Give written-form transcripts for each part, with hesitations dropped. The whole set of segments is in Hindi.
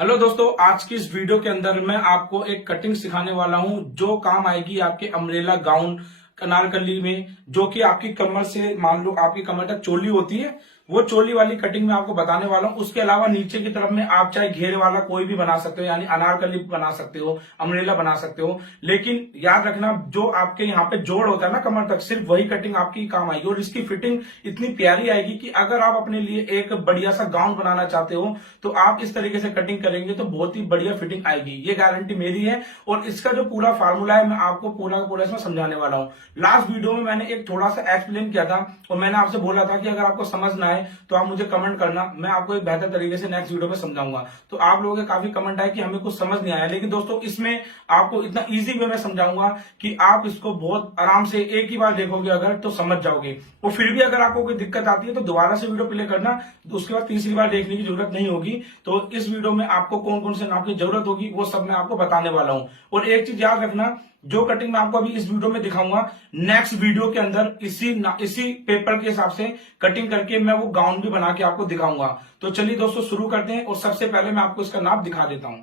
हेलो दोस्तों, आज की इस वीडियो के अंदर मैं आपको एक कटिंग सिखाने वाला हूं जो काम आएगी आपके अम्ब्रेला गाउन अनारकली में, जो कि आपकी कमर से मान लो आपकी कमर तक चोली होती है। वो चोली वाली कटिंग मैं आपको बताने वाला हूं। उसके अलावा नीचे की तरफ में आप चाहे घेरे वाला कोई भी बना सकते हो, यानी अनारकली बना सकते हो, अम्ब्रेला बना सकते हो। लेकिन याद रखना, जो आपके यहाँ पे जोड़ होता है ना कमर तक, सिर्फ वही कटिंग आपकी काम आएगी और इसकी फिटिंग इतनी प्यारी आएगी कि अगर आप अपने लिए एक बढ़िया सा गाउन बनाना चाहते हो तो आप इस तरीके से कटिंग करेंगे तो बहुत ही बढ़िया फिटिंग आएगी। ये गारंटी मेरी है और इसका जो पूरा फार्मूला है मैं आपको पूरा का पूरा इसमें समझाने वाला हूँ। लास्ट वीडियो में मैंने एक थोड़ा सा एक्सप्लेन किया था और मैंने आपसे बोला था कि अगर आपको समझ ना आए तो आप मुझे कमेंट करना, मैं आपको एक बेहतर तरीके से नेक्स्ट वीडियो में समझाऊंगा। तो आप लोगों के काफी कमेंट आए कि हमें कुछ समझ नहीं आया, लेकिन दोस्तों इसमें आपको इतना इजी वे में समझाऊंगा कि आप इसको बहुत आराम से एक ही बार देखोगे अगर तो समझ जाओगे। और फिर भी अगर आपको कोई दिक्कत आती है तो दोबारा से वीडियो प्ले करना, तो उसके बाद तीसरी बार देखने की जरूरत नहीं होगी। तो इस वीडियो में आपको कौन कौन से नाप की जरूरत होगी वो सब मैं आपको बताने वाला हूं। और एक चीज याद रखना, जो कटिंग मैं आपको अभी इस वीडियो में दिखाऊंगा, नेक्स्ट वीडियो के अंदर इसी पेपर के हिसाब से कटिंग करके मैं वो गाउन भी बना के आपको दिखाऊंगा। तो चलिए दोस्तों शुरू करते हैं और सबसे पहले मैं आपको इसका नाप दिखा देता हूं।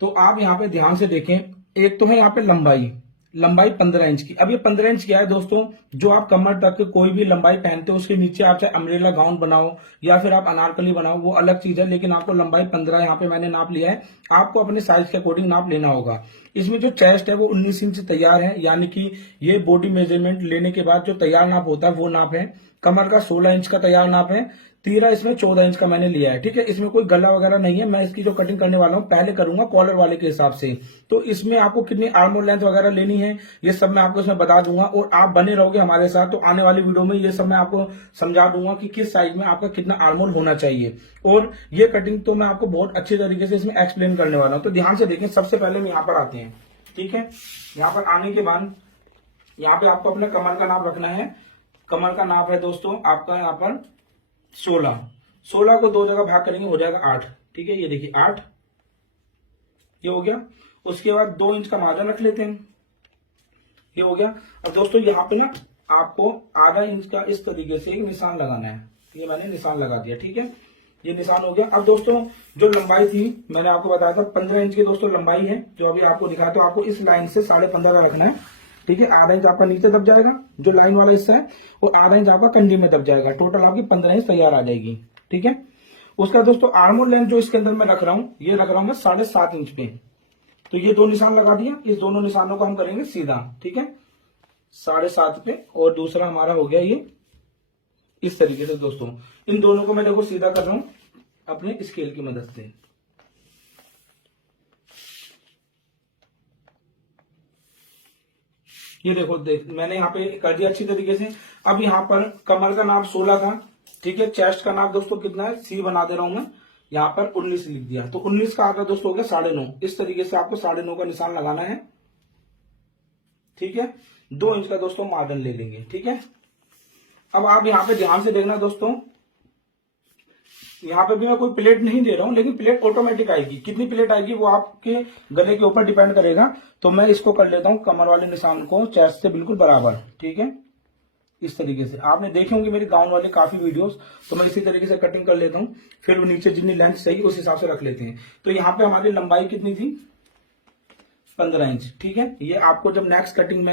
तो आप यहाँ पे ध्यान से देखें, एक तो है यहाँ पे लंबाई, लंबाई 15 इंच की। अब ये 15 इंच क्या है दोस्तों, जो आप कमर तक कोई भी लंबाई पहनते हो उसके नीचे आप चाहे अम्ब्रेला गाउन बनाओ या फिर आप अनारकली बनाओ, वो अलग चीज है, लेकिन आपको लंबाई 15 यहाँ पे मैंने नाप लिया है। आपको अपने साइज के अकॉर्डिंग नाप लेना होगा। इसमें जो चेस्ट है वो 19 इंच तैयार है, यानी कि ये बॉडी मेजरमेंट लेने के बाद जो तैयार नाप होता है वो नाप है। कमर का 16 इंच का तैयार नाप है। तीरा इसमें 14 इंच का मैंने लिया है, ठीक है। इसमें कोई गला वगैरह नहीं है। मैं इसकी जो कटिंग करने वाला हूँ पहले करूंगा कॉलर वाले के हिसाब से। तो इसमें आपको कितनी आर्मोल लेंथ वगैरह लेनी है ये सब मैं आपको इसमें बता दूंगा और आप बने रहोगे हमारे साथ। तो आने वाली वीडियो में ये सब मैं आपको समझा दूंगा कि किस साइज में आपका कितना आर्मोल होना चाहिए। और ये कटिंग तो मैं आपको बहुत अच्छे तरीके से इसमें एक्सप्लेन करने वाला हूँ। तो ध्यान से देखें, सबसे पहले हम यहाँ पर आते हैं, ठीक है। यहाँ पर आने के बाद यहाँ पे आपको अपने कमर का नाप रखना है। कमर का नाप है दोस्तों आपका यहाँ पर 16। 16 को दो जगह भाग करेंगे हो जाएगा 8, ठीक है। ये देखिए 8, ये हो गया। उसके बाद 2 इंच का मार्जिन रख लेते हैं, ये हो गया। अब दोस्तों यहाँ पे ना आपको आधा इंच का इस तरीके से एक निशान लगाना है। ये मैंने निशान लगा दिया, ठीक है। ये निशान हो गया। अब दोस्तों जो लंबाई थी मैंने आपको बताया था 15 इंच की दोस्तों लंबाई है, जो अभी आपको दिखाया। तो आपको इस लाइन से 15.5 का रखना है, ठीक है। आधा इंच आपका नीचे दब जाएगा जो लाइन वाला हिस्सा है, और आधा इंच आपका कंडी में दब जाएगा। टोटल आपकी 15 इंच तैयार आ जाएगी, ठीक है। उसका दोस्तों आर्मोल लेंथ जो इसके अंदर मैं रख रहा हूं, ये रख रहा हूं मैं 7.5 इंच पे। तो ये दो निशान लगा दिया, इस दोनों निशानों को हम करेंगे सीधा, ठीक है। 7.5 पे और दूसरा हमारा हो गया ये इस तरीके से। दोस्तों इन दोनों को मैं देखो सीधा कर रहा हूं अपने स्केल की मदद से। ये देखो मैंने यहाँ पे कर दिया अच्छी तरीके से। अब यहाँ पर कमर का नाप 16 था, ठीक है। चेस्ट का नाप दोस्तों कितना है, सी बना दे रहा हूं मैं, यहाँ पर 19 लिख दिया। तो 19 का आधा दोस्तों हो गया 9.5। इस तरीके से आपको 9.5 का निशान लगाना है, ठीक है। 2 इंच का दोस्तों मार्जिन ले लेंगे, ठीक है। अब आप यहाँ पे ध्यान से देखना दोस्तों, यहाँ पे भी मैं कोई प्लेट नहीं दे रहा हूं, लेकिन प्लेट ऑटोमेटिक आएगी। कितनी प्लेट आएगी वो आपके गले के ऊपर डिपेंड करेगा। तो मैं इसको कर लेता हूं कमर वाले निशान को चेस्ट से बिल्कुल बराबर, ठीक है। इस तरीके से आपने देखे होंगे मेरी गाउन वाले काफी वीडियोस, तो मैं इसी तरीके से कटिंग कर लेता हूं। फिर वो नीचे जितनी लेंथ चाहिए उस हिसाब से रख लेते हैं। तो यहाँ पे हमारी लंबाई कितनी थी, 15 इंच, ठीक है। ये आपको जब नेक्स्ट कटिंग में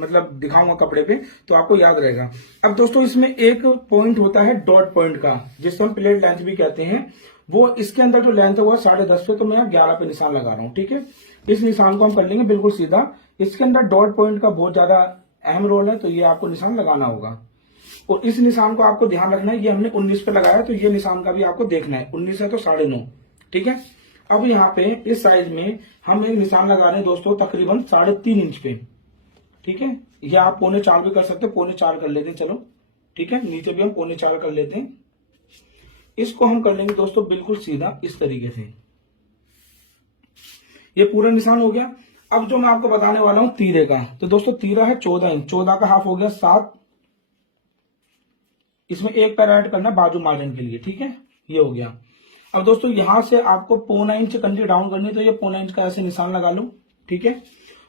मतलब दिखाऊंगा कपड़े पे तो आपको याद रहेगा। अब दोस्तों इसमें एक पॉइंट होता है डॉट पॉइंट का, जिसको हम प्लेट लेंथ भी कहते हैं। वो इसके अंदर जो लेंथ है वो 10.5 पे, तो मैं 11 पे निशान लगा रहा हूँ, ठीक है। इस निशान को हम कर लेंगे बिल्कुल सीधा। इसके अंदर डॉट पॉइंट का बहुत ज्यादा अहम रोल है, तो ये आपको निशान लगाना होगा। और इस निशान को आपको ध्यान रखना है, ये हमने 19 पे लगाया, तो ये निशान का भी आपको देखना है। 19 है तो 9.5, ठीक है। अब यहाँ पे इस साइज में हम एक निशान लगा रहे हैं दोस्तों तकरीबन 3.5 इंच पे, ठीक है। या आप 3.25 भी कर सकते हैं, 3.25 कर लेते हैं, चलो ठीक है। नीचे भी हम 3.25 कर लेते हैं। इसको हम कर लेंगे दोस्तों बिल्कुल सीधा इस तरीके से। ये पूरा निशान हो गया। अब जो मैं आपको बताने वाला हूं तीरे का, तो दोस्तों तीरा है 14 इंच, 14 का हाफ हो गया 7। इसमें एक पैर ऐड करना बाजू मार्जिन के लिए, ठीक है। ये हो गया। अब दोस्तों यहां से आपको 0.25 इंच कंडी डाउन करनी है, तो ये 0.25 इंच का ऐसे निशान लगा लो, ठीक है।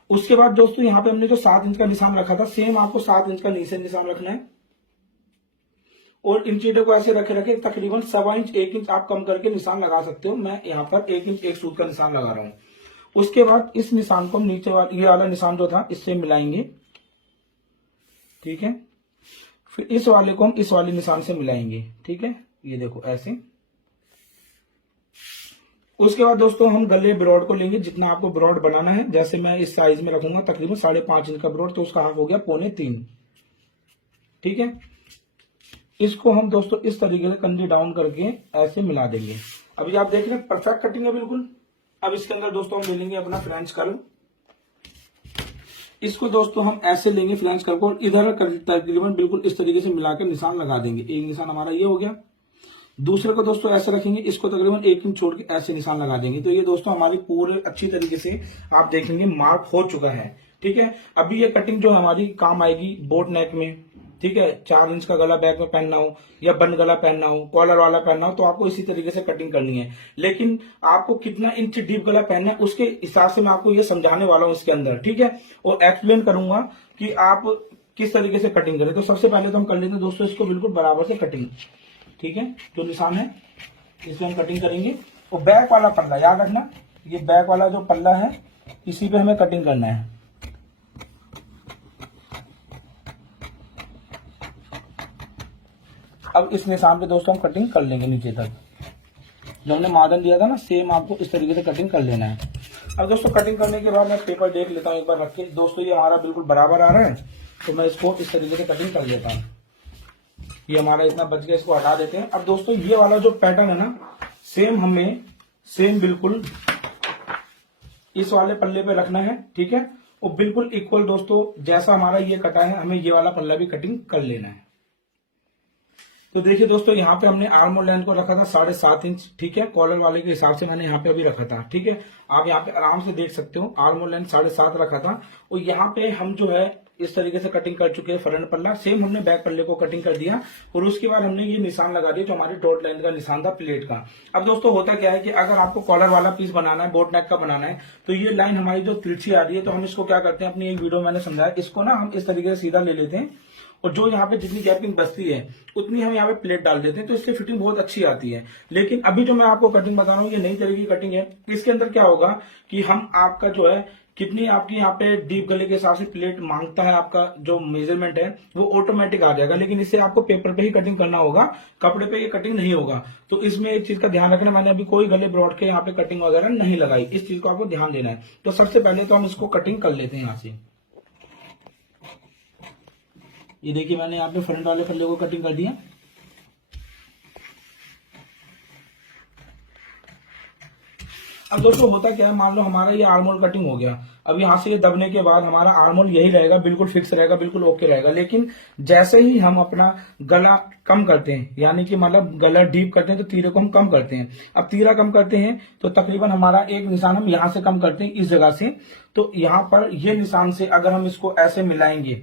उसके बाद दोस्तों यहाँ पे हमने जो 7 इंच का निशान रखा था, सेम आपको 7 इंच का नीचे निशान रखना है। और इंची टेप को ऐसे रखे रखे तकरीबन 1.25 इंच 1 इंच आप कम करके निशान लगा सकते हो। मैं यहाँ पर 1 इंच 1 सूत का निशान लगा रहा हूँ। उसके बाद इस निशान को हम नीचे वाला ये वाला निशान जो था इससे मिलाएंगे, ठीक है। फिर इस वाले को हम इस वाले निशान से मिलाएंगे, ठीक है, ये देखो ऐसे। उसके बाद दोस्तों हम गले ब्रॉड को लेंगे, जितना आपको ब्रॉड बनाना है। जैसे मैं इस साइज में रखूंगा तकरीबन 5.5 इंच का ब्रॉड, तो उसका हाफ हो गया 2.25, ठीक है। इसको हम दोस्तों इस तरीके से कंधी डाउन करके ऐसे मिला देंगे। अभी आप देख रहे हैं परफेक्ट कटिंग है बिल्कुल। अब इसके अंदर दोस्तों हम ले लेंगे अपना फ्रेंच कर्ल। इसको दोस्तों हम ऐसे लेंगे फ्रेंच कर्ल को, इधर तकरीबन बिल्कुल इस तरीके से मिलाकर निशान लगा देंगे। एक निशान हमारा ये हो गया। दूसरे को दोस्तों ऐसे रखेंगे, इसको तकरीबन 1 इंच छोड़ के ऐसे निशान लगा देंगे। तो ये दोस्तों हमारी पूरे अच्छी तरीके से आप देखेंगे मार्क हो चुका है, ठीक है। अभी ये कटिंग जो हमारी काम आएगी बोट नेक में, ठीक है। 4 इंच का गला बैक में पहनना हो या बंद गला पहनना हो, कॉलर वाला पहनना हो, तो आपको इसी तरीके से कटिंग करनी है। लेकिन आपको कितना इंच डीप गला पहनना है उसके हिसाब से मैं आपको ये समझाने वाला हूं इसके अंदर, ठीक है। और एक्सप्लेन करूंगा कि आप किस तरीके से कटिंग करें। तो सबसे पहले तो हम कर लेते हैं दोस्तों इसको बिल्कुल बराबर से कटिंग, ठीक है। जो निशान है इसमें हम कटिंग करेंगे। और बैक वाला पल्ला याद रखना, ये बैक वाला जो पल्ला है इसी पे हमें कटिंग करना है। अब इस निशान पे दोस्तों हम कटिंग कर लेंगे नीचे तक। जो हमने मार्जिन दिया था ना, सेम आपको इस तरीके से कटिंग कर लेना है। अब दोस्तों कटिंग करने के बाद मैं पेपर देख लेता हूँ एक बार रख के। दोस्तों ये हमारा बिल्कुल बराबर आ रहा है, तो मैं इसको इस तरीके से कटिंग कर लेता हूँ। ये हमारा इतना बच गया, इसको हटा देते हैं। अब दोस्तों ये वाला जो पैटर्न है ना, सेम बिल्कुल इस वाले पल्ले पे रखना है, ठीक है। और बिल्कुल इक्वल दोस्तों जैसा हमारा ये कटा है, हमें ये वाला पल्ला भी कटिंग कर लेना है। तो देखिए दोस्तों यहाँ पे हमने आर्म और लेंथ को रखा था 7.5 इंच, ठीक है। कॉलर वाले के हिसाब से मैंने यहाँ पे अभी रखा था, ठीक है। आप यहाँ पे आराम से देख सकते हो आर्म और लेंथ 7.5 रखा था। और यहाँ पे हम जो है इस तरीके से कटिंग कर चुके हैं फ्रंट पल्ला। सेम हमने बैक पल्ले को कटिंग कर दिया और उसके बाद हमने ये निशान लगा दिया जो हमारे डॉट लाइन का निशान था प्लेट का। अब दोस्तों होता क्या है कि अगर आपको कॉलर वाला पीस बनाना है, बोट नेक का बनाना है, तो ये लाइन हमारी जो तिरछी आ रही है, तो हम इसको क्या करते हैं, अपनी एक वीडियो मैंने समझाया, इसको ना हम इस तरीके से सीधा ले लेते हैं और जो यहाँ पे जितनी गैपिंग बचती है उतनी हम यहाँ पे प्लेट डाल देते हैं, तो इससे फिटिंग बहुत अच्छी आती है। लेकिन अभी जो मैं आपको कटिंग बता रहा हूँ ये नई तरह की कटिंग है। इसके अंदर क्या होगा कि हम आपका जो है कितनी आपकी यहाँ पे डीप गले के हिसाब से प्लेट मांगता है, आपका जो मेजरमेंट है वो ऑटोमेटिक आ जाएगा। लेकिन इससे आपको पेपर पे ही कटिंग करना होगा, कपड़े पे ये कटिंग नहीं होगा। तो इसमें एक चीज का ध्यान रखना, मैंने अभी कोई गले ब्रॉड के यहाँ पे कटिंग वगैरह नहीं लगाई, इस चीज को आपको ध्यान देना है। तो सबसे पहले तो हम इसको कटिंग कर लेते हैं यहाँ से। ये देखिए मैंने यहाँ पे फ्रंट वाले पल्ले को कटिंग कर दिया। अब दोस्तों होता क्या है, मान लो हमारा ये आर्म होल कटिंग हो गया। अब यहाँ से ये दबने के बाद हमारा आर्म होल यही रहेगा, बिल्कुल फिक्स रहेगा, बिल्कुल ओके रहेगा। लेकिन जैसे ही हम अपना गला कम करते हैं, यानी कि मतलब गला डीप करते हैं, तो तीरे को हम कम करते हैं। अब तीरा कम करते हैं तो तकरीबन हमारा एक निशान हम यहाँ से कम करते हैं इस जगह से। तो यहाँ पर ये निशान से अगर हम इसको ऐसे मिलाएंगे,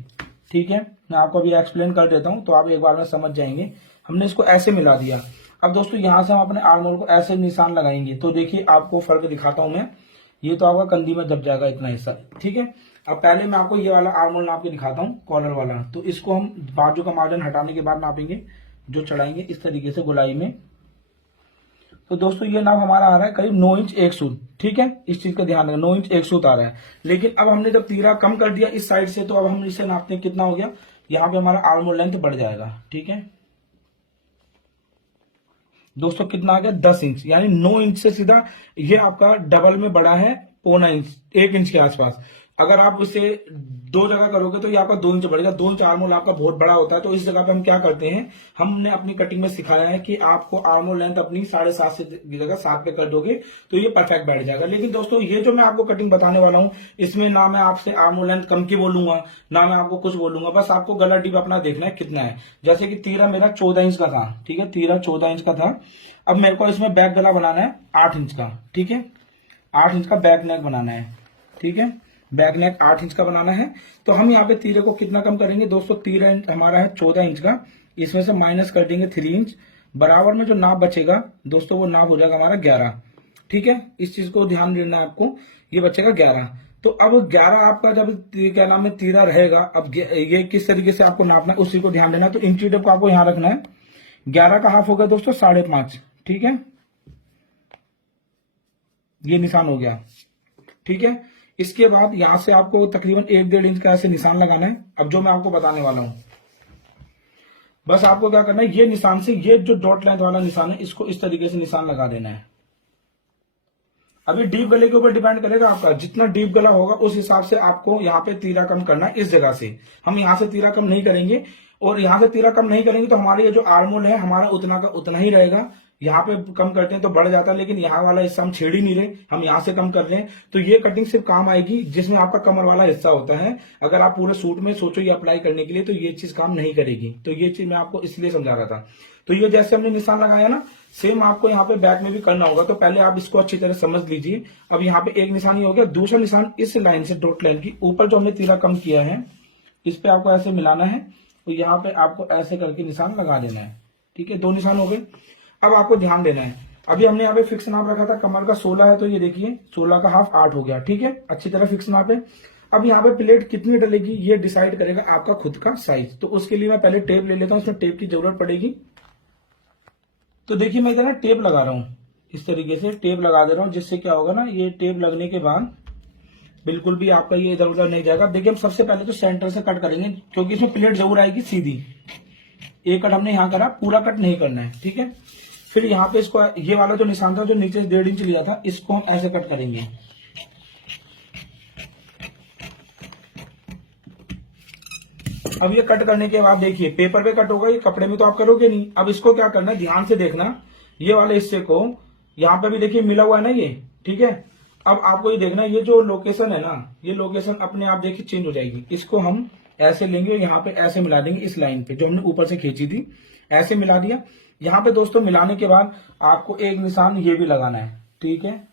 ठीक है, मैं आपको अभी एक्सप्लेन कर देता हूं तो आप एक बार में समझ जाएंगे। हमने इसको ऐसे मिला दिया। अब दोस्तों यहां से हम अपने आर्म होल को ऐसे निशान लगाएंगे, तो देखिए आपको फर्क दिखाता हूं मैं। ये तो आपका कंधी में दब जाएगा इतना हिस्सा, ठीक है। अब पहले मैं आपको ये वाला आर्म होल नाप के दिखाता हूँ, कॉलर वाला। तो इसको हम बाजू का मार्जिन हटाने के बाद नापेंगे, जो चढ़ाएंगे इस तरीके से गोलाई में। तो दोस्तों ये नाप हमारा आ रहा है करीब 9 इंच 1 सूत, ठीक है। इस चीज का ध्यान रखना, 9 इंच 1 सूत आ रहा है। लेकिन अब हमने जब तीरा कम कर दिया इस साइड से, तो अब हम इसे नापते हैं कितना हो गया। यहाँ पे हमारा आर्म होल लेंथ बढ़ जाएगा, ठीक है दोस्तों। कितना आ गया 10 इंच, यानी 9 इंच से सीधा ये आपका डबल में बढ़ा है 0.25 इंच, 1 इंच के आसपास। अगर आप इसे 2 जगह करोगे तो ये आपका 2 इंच बढ़ेगा। 2 इंच आर्म होल आपका बहुत बड़ा होता है। तो इस जगह पे हम क्या करते हैं, हमने अपनी कटिंग में सिखाया है कि आपको आर्म होल लेंथ अपनी 7.5 से की जगह 7 पे कर दोगे तो ये परफेक्ट बैठ जाएगा। लेकिन दोस्तों ये जो मैं आपको कटिंग बताने वाला हूँ, इसमें ना मैं आपसे आर्म होल लेंथ कम की बोलूंगा, ना मैं आपको कुछ बोलूंगा। बस आपको गला डीप अपना देखना है कितना है। जैसे कि तीरा मेरा 14 इंच का था, ठीक है, तीरा 14 इंच का था। अब मेरे को इसमें बैक गला बनाना है 8 इंच का, ठीक है, 8 इंच का बैक नेक बनाना है, ठीक है, बैक नेक 8 इंच का बनाना है। तो हम यहाँ पे तीरे को कितना कम करेंगे दोस्तों, तीरा हमारा है 14 इंच का, इसमें से माइनस कर देंगे 3 इंच। बराबर में जो नाप बचेगा दोस्तों वो नाप हो जाएगा हमारा 11, ठीक है। इस चीज को ध्यान देना है आपको, ये बचेगा 11। तो अब 11 आपका जब क्या नाम है तीरा रहेगा, अब ये किस तरीके से आपको नापना है उसी को ध्यान देना। तो इंची टेप को आपको यहाँ रखना है 11 का हाफ हो गया दोस्तों 5.5, ठीक है, ये निशान हो गया, ठीक है। इसके बाद यहां से आपको तकरीबन 1-1.5 इंच का ऐसे निशान लगाना है। अब जो मैं आपको बताने वाला हूं, बस आपको क्या करना है, ये निशान से ये जो डॉट लेंथ वाला निशान है इसको इस तरीके से निशान लगा देना है। अभी डीप गले के ऊपर डिपेंड करेगा आपका, जितना डीप गला होगा उस हिसाब से आपको यहाँ पे तीरा कम करना है। इस जगह से हम यहाँ से तीरा कम नहीं करेंगे, और यहाँ से तीरा कम नहीं करेंगे तो हमारे ये जो आर्मोल है हमारा उतना का उतना ही रहेगा। यहाँ पे कम करते हैं तो बढ़ जाता है, लेकिन यहाँ वाला हिस्सा हम छेड़ ही नहीं रहे, हम यहाँ से कम कर रहे हैं। तो ये कटिंग सिर्फ काम आएगी जिसमें आपका कमर वाला हिस्सा होता है। अगर आप पूरे सूट में सोचो ये अप्लाई करने के लिए तो ये चीज काम नहीं करेगी। तो ये चीज मैं आपको इसलिए समझा रहा था। तो ये जैसे हमने निशान लगाया ना, सेम आपको यहाँ पे बैक में भी करना होगा। तो पहले आप इसको अच्छी तरह समझ लीजिए। अब यहाँ पे एक निशान ही हो गया, दूसरा निशान इस लाइन से डॉट लाइन की ऊपर जो हमने तीरा कम किया है इस पे आपको ऐसे मिलाना है। तो यहाँ पे आपको ऐसे करके निशान लगा देना है, ठीक है। 2 निशान हो गए। अब आपको ध्यान देना है, अभी हमने यहाँ पे फिक्स नाप रखा था, कमर का 16 है, तो ये देखिए 16 का हाफ 8 हो गया, ठीक है, अच्छी तरह फिक्स नाप है। अब यहाँ पे प्लेट कितनी डलेगी ये डिसाइड करेगा आपका खुद का साइज। तो उसके लिए मैं पहले टेप ले लेता हूँ, उसमें टेप की जरूरत पड़ेगी। तो देखिए मैं इधर टेप लगा रहा हूँ, इस तरीके से टेप लगा दे रहा हूँ, जिससे क्या होगा ना, ये टेप लगने के बाद बिल्कुल भी आपका ये इधर उधर नहीं जाएगा। देखिए हम सबसे पहले तो सेंटर से कट करेंगे, क्योंकि इसमें प्लेट जरूर आएगी सीधी। एक कट हमने यहाँ करा, पूरा कट नहीं करना है, ठीक है। फिर यहाँ पे इसको ये वाला जो निशान था जो नीचे से 1.5 इंच लिया था, इसको हम ऐसे कट करेंगे। अब ये कट करने के बाद देखिए पेपर पे कट होगा, ये कपड़े में तो आप करोगे नहीं। अब इसको क्या करना है, ध्यान से देखना, ये वाले हिस्से को यहाँ पे भी देखिए मिला हुआ है ना ये, ठीक है। अब आपको ये देखना, ये जो लोकेशन है ना, ये लोकेशन अपने आप देखिए चेंज हो जाएगी। इसको हम ऐसे लेंगे, यहाँ पे ऐसे मिला देंगे, इस लाइन पे जो हमने ऊपर से खींची थी ऐसे मिला दिया। यहाँ पे दोस्तों मिलाने के बाद आपको एक निशान ये भी लगाना है, ठीक है,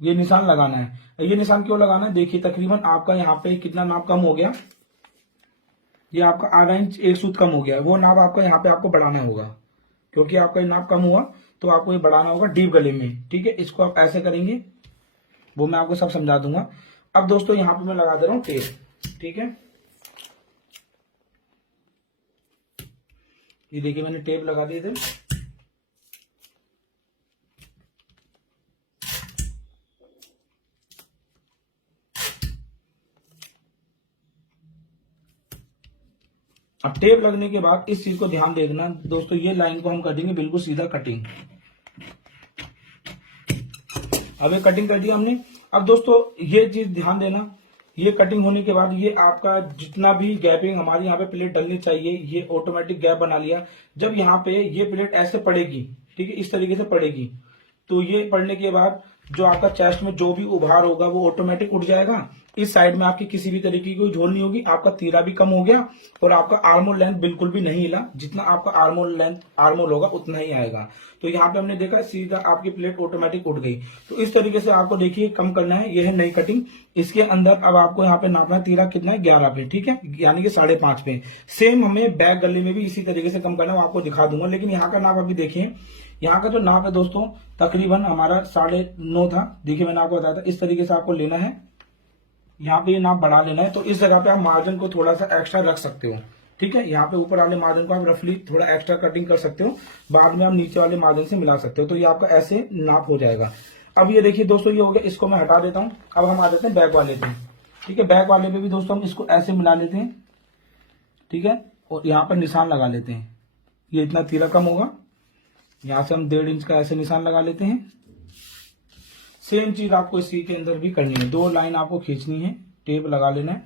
ये निशान लगाना है। ये निशान क्यों लगाना है, देखिए तकरीबन आपका यहाँ पे कितना नाप कम हो गया, ये आपका आधा इंच 1 सूत कम हो गया। वो नाप आपका यहाँ पे आपको बढ़ाना होगा, क्योंकि आपका ये नाप कम हुआ तो आपको ये बढ़ाना होगा डीप गले में, ठीक है। इसको आप ऐसे करेंगे, वो मैं आपको सब समझा दूंगा। अब दोस्तों यहाँ पे मैं लगा दे रहा हूँ टेप, ठीक है। ये देखिए मैंने टेप लगा दिए थे। अब टेप लगने के बाद इस चीज को ध्यान देखना दोस्तों, ये लाइन को हम कर देंगे बिल्कुल सीधा कटिंग। अब ये कटिंग कर दिया हमने। अब दोस्तों ये चीज ध्यान देना, ये कटिंग होने के बाद ये आपका जितना भी गैपिंग हमारी यहाँ पे प्लेट डलनी चाहिए, ये ऑटोमेटिक गैप बना लिया। जब यहाँ पे ये प्लेट ऐसे पड़ेगी, ठीक है, इस तरीके से पड़ेगी, तो ये पड़ने के बाद जो आपका चेस्ट में जो भी उभार होगा वो ऑटोमेटिक उठ जाएगा। इस साइड में आपकी किसी भी तरीके की कोई झोल नहीं होगी, आपका तीरा भी कम हो गया और आपका आर्मोल लेंथ बिल्कुल भी नहीं हिला। जितना आपका आर्मोल होगा उतना ही आएगा। तो यहाँ पे हमने देखा सीधा आपकी प्लेट ऑटोमेटिक उठ गई। तो इस तरीके से आपको देखिए कम करना है। ये है नई कटिंग। इसके अंदर अब आपको यहाँ पे नापना है तीरा कितना है, 11 पे, ठीक है, यानी कि 5.5 पे। सेम हमें बैक गले में भी इसी तरीके से कम करना है, वो आपको दिखा दूंगा। लेकिन यहाँ का नाप अभी देखिए, यहाँ का जो नाप है दोस्तों तकरीबन हमारा 9.5 था। देखिए मैंने आपको बताया था इस तरीके से आपको लेना है, यहाँ पे ये नाप बढ़ा लेना है। तो इस जगह पे आप मार्जिन को थोड़ा सा एक्स्ट्रा रख सकते हो, ठीक है। यहाँ पे ऊपर वाले मार्जिन को आप रफली थोड़ा एक्स्ट्रा कटिंग कर सकते हो, बाद में आप नीचे वाले मार्जिन से मिला सकते हो। तो ये आपका ऐसे नाप हो जाएगा। अब ये देखिए दोस्तों ये हो गया, इसको मैं हटा देता हूँ। अब हम आ जाते हैं बैक वाले पे, ठीक है। बैक वाले पे भी दोस्तों हम इसको ऐसे मिला लेते हैं, ठीक है, और यहाँ पर निशान लगा लेते हैं। ये इतना तीरा कम होगा, यहाँ से हम 1.5 इंच का ऐसे निशान लगा लेते हैं। सेम चीज आपको इसी के अंदर भी करनी है। 2 लाइन आपको खींचनी है, टेप लगा लेना है।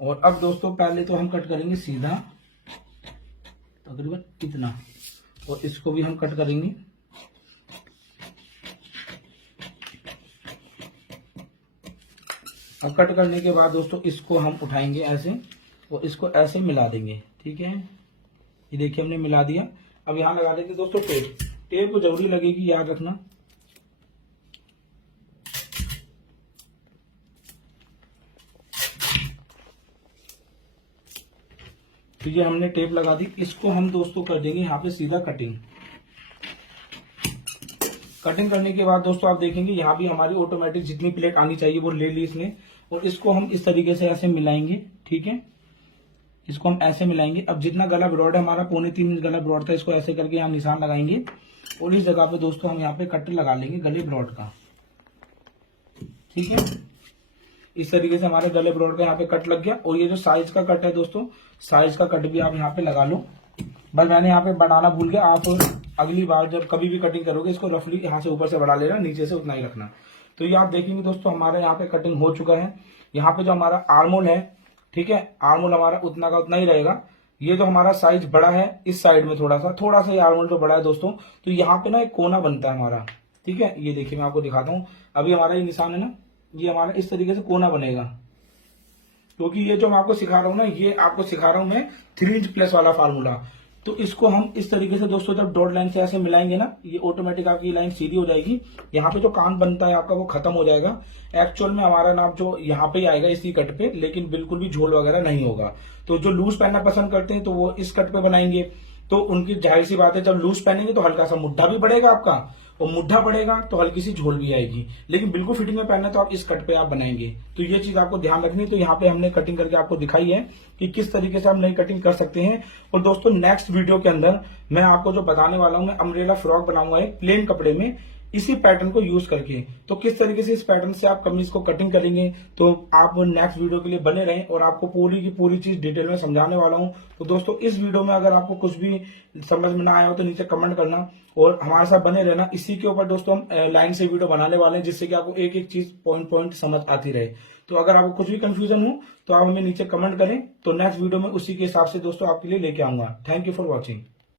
और अब दोस्तों पहले तो हम कट करेंगे सीधा तकरीबन इतना, और इसको भी हम कट करेंगे। अब कट करने के बाद दोस्तों इसको हम उठाएंगे ऐसे और इसको ऐसे मिला देंगे, ठीक है। ये देखिए हमने मिला दिया। अब यहां लगा देंगे दोस्तों टेप। टेप तो जरूरी लगेगी, याद रखना। तो ये हमने टेप लगा दी। इसको हम दोस्तों कर देंगे यहाँ पे सीधा कटिंग। कटिंग करने के बाद दोस्तों आप देखेंगे यहाँ भी हमारी ऑटोमेटिक जितनी प्लेट आनी चाहिए वो ले ली इसने, और इसको हम इस तरीके से ऐसे मिलाएंगे। ठीक है, इसको हम ऐसे मिलाएंगे। अब जितना गला ब्रॉड है हमारा 3.25 इंच गला ब्रॉड था, इसको ऐसे करके यहाँ निशान लगाएंगे और इस जगह पे दोस्तों हम यहाँ पे कट लगा लेंगे गले ब्रॉड का। ठीक है, इस तरीके से हमारे गले ब्रॉड का यहाँ पे कट लग गया। और ये जो साइज का कट है दोस्तों, साइज का कट भी आप यहाँ पे लगा लो। बस मैंने यहाँ पे बढ़ाना भूल गया, आप अगली बार जब कभी भी कटिंग करोगे इसको रफली यहाँ से ऊपर से बढ़ा लेना, नीचे से उतना ही रखना। तो ये आप देखेंगे दोस्तों हमारे यहाँ पे कटिंग हो चुका है। यहाँ पे जो हमारा आर्मोल है, ठीक है, आर्मोल हमारा उतना का उतना ही रहेगा। ये जो हमारा साइज बड़ा है इस साइड में थोड़ा सा ये आर्मोल जो बड़ा है दोस्तों, तो यहाँ पे ना एक कोना बनता है हमारा। ठीक है, ये देखिए मैं आपको दिखाता हूँ। अभी हमारा ये निशान है ना, ये हमारा इस तरीके से कोना बनेगा, क्योंकि ये जो मैं आपको सिखा रहा हूँ ना, ये आपको सिखा रहा हूँ मैं 3 इंच प्लस वाला फार्मूला। तो इसको हम इस तरीके से दोस्तों जब डॉट लाइन से ऐसे मिलाएंगे ना, ये ऑटोमेटिक आपकी लाइन सीधी हो जाएगी। यहाँ पे जो कान बनता है आपका वो खत्म हो जाएगा। एक्चुअल में हमारा नाप जो यहाँ पे आएगा इसी कट पे, लेकिन बिल्कुल भी झोल वगैरह नहीं होगा। तो जो लूज पहनना पसंद करते हैं तो वो इस कट पे बनाएंगे, तो उनकी जाहिर सी बात है जब लूज पहनेंगे तो हल्का सा मुड्ढा भी बढ़ेगा आपका, और मुड्ढा बढ़ेगा तो हल्की सी झोल भी आएगी। लेकिन बिल्कुल फिटिंग में पहनना तो आप इस कट पे आप बनाएंगे। तो ये चीज आपको ध्यान रखनी है। तो यहाँ पे हमने कटिंग करके आपको दिखाई है कि किस तरीके से आप नई कटिंग कर सकते हैं। और दोस्तों नेक्स्ट वीडियो के अंदर मैं आपको जो बताने वाला हूँ, मैं अम्ब्रेला फ्रॉक बनाऊंगा एक प्लेन कपड़े में इसी पैटर्न को यूज करके। तो किस तरीके से इस पैटर्न से आप कमीज को कटिंग करेंगे, तो आप नेक्स्ट वीडियो के लिए बने रहें और आपको पूरी की पूरी चीज डिटेल में समझाने वाला हूं। तो दोस्तों इस वीडियो में अगर आपको कुछ भी समझ में ना आया हो तो नीचे कमेंट करना और हमारे साथ बने रहना। इसी के ऊपर दोस्तों हम लाइन से वीडियो बनाने वाले हैं, जिससे कि आपको एक एक चीज पॉइंट समझ आती रहे। तो अगर आपको कुछ भी कंफ्यूजन हो तो आप हमें नीचे कमेंट करें, तो नेक्स्ट वीडियो में उसी के हिसाब से दोस्तों आपके लिए लेके आऊंगा। Thank you for watching.